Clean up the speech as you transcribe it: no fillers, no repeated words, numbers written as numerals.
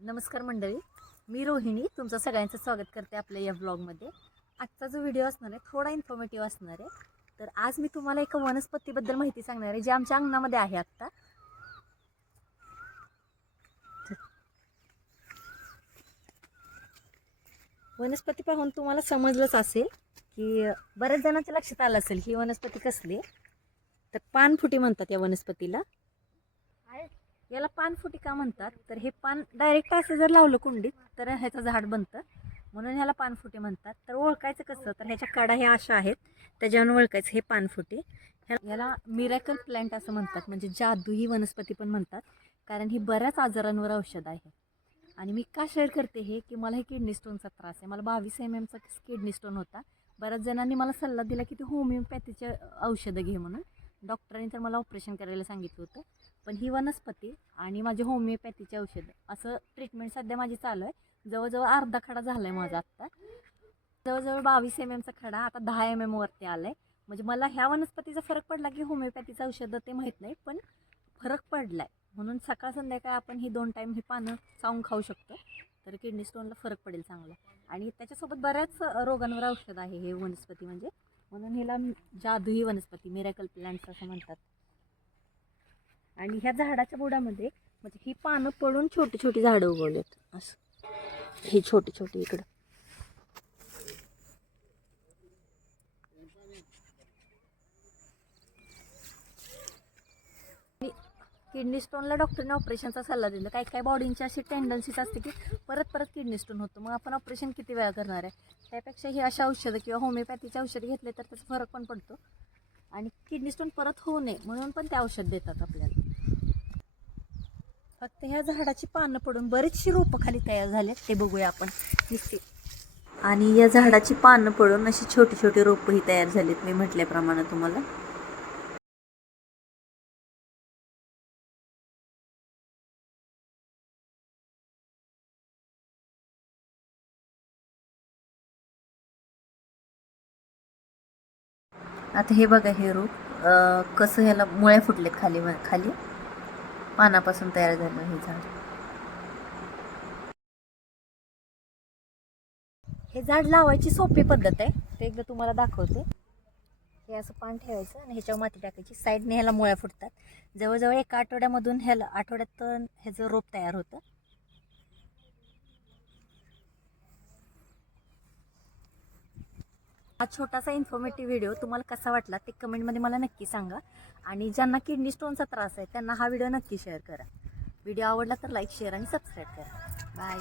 नमस्कार मंडळी, मी रोहिणी तुमचं सगळ्यांचं स्वागत करते आपल्या या ब्लॉगमध्ये। आजचा जो व्हिडिओ असणार आहे थोडा इन्फॉर्मेटिव्ह असणार आहे। तर आज मी तुम्हाला एका वनस्पतीबद्दल माहिती सांगणार आहे जे आमच्या अंगणामध्ये आहे आत्ता। वनस्पती पाहून तुम्हाला समजलंच असेल की बऱ्याच जणांच्या लक्षात आलं असेल ही वनस्पती कसली। तर पानफुटी म्हणतात या वनस्पतीला। याला पानफुटी का म्हणतात तर हे पान डायरेक्ट असं जर लावलं कुंडीत तर ह्याचं झाड बनतं, म्हणून ह्याला पानफुटी म्हणतात। तर ओळखायचं कसं तर ह्याच्या कडा ह्या अशा आहेत, त्याच्यावरून ओळखायचं हे पानफुटी। ह्याला मिरॅकल प्लांट असं म्हणतात, म्हणजे जादू ही वनस्पती पण म्हणतात, कारण ही बऱ्याच आजारांवर औषध आहे। आणि मी का शेअर करते हे की मला हे किडनी स्टोनचा त्रास आहे, मला 22 mm किडनी स्टोन होता। बऱ्याच जणांनी मला सल्ला दिला की ते होमिओपॅथीचे औषधं घे म्हणून, डॉक्टरांनी तर मला ऑपरेशन करायला सांगितलं होतं। पण ही वनस्पती आणि माझे होमिओपॅथीचे औषध असं ट्रीटमेंट सध्या माझी चालू आहे। जवळजवळ अर्धा खडा झाला आहे माझा आत्ता, जवळजवळ 22 mm खडा आता 10 mm वरती आला आहे। म्हणजे मला ह्या वनस्पतीचा फरक पडला की होमिओपॅथीचं औषधं ते माहीत नाही, पण फरक पडला आहे। म्हणून सकाळ संध्याकाळ आपण ही 2 टाईम ही पानं चावून खाऊ शकतो, तर किडनी स्टोनला फरक पडेल चांगला। आणि त्याच्यासोबत बऱ्याच रोगांवर औषध आहे हे वनस्पती, म्हणजे म्हणून हिला जादू ही वनस्पती मिरॅकल प्लांट्स असं म्हणतात। आणि ह्या झाडाच्या बुडामध्ये म्हणजे ही पानं पडून छोटी छोटी झाडं उगवलेत, असं ही छोटी छोटी इकडं। किडनी स्टोनला डॉक्टरने ऑपरेशनचा सल्ला दिला। काही काही बॉडींची अशी टेंडन्सीच असते की परत परत किडनी स्टोन होतो, मग आपण ऑपरेशन किती वेळा करणार आहे। त्यापेक्षा ही अशा औषधं किंवा होमिओपॅथीचे औषध घेतले तर त्याचा फरक पण पडतो, आणि किडनी स्टोन परत होऊ नये म्हणून पण ते औषध देतात आपल्याला। फक्त ह्या झाडाची पानं पडून बरीचशी रोपं खाली तयार झालेत, ते बघूया आपण दिसते। आणि या झाडाची पानं पडून अशी छोटी छोटी रोपं ही तयार झालीत मी म्हटल्याप्रमाणे तुम्हाला। आता हे बघा हे रोप कसं ह्याला मुळ्या फुटलेत खाली खाली, पानापासून तयार झालं हे झाड। हे झाड लावायची सोपी पद्धत आहे, ते एकदा तुम्हाला दाखवते। हे असं पान ठेवायचं आणि ह्याच्यावर माती टाकायची, साईडने ह्याला मुळ्या फुटतात। जवळजवळ एका आठवड्यामधून आठवड्यात ह्याचं रोप तयार होतं। हा छोटासा इन्फॉर्मेटिव्ह व्हिडिओ तुम्हाला कसा वाटला ते कमेंटमध्ये मला नक्की सांगा। आणि ज्यांना किडनी स्टोनचा त्रास आहे त्यांना हा व्हिडिओ नक्की शेअर करा। व्हिडिओ आवडला तर लाईक, शेअर आणि सबस्क्राईब करा। बाय।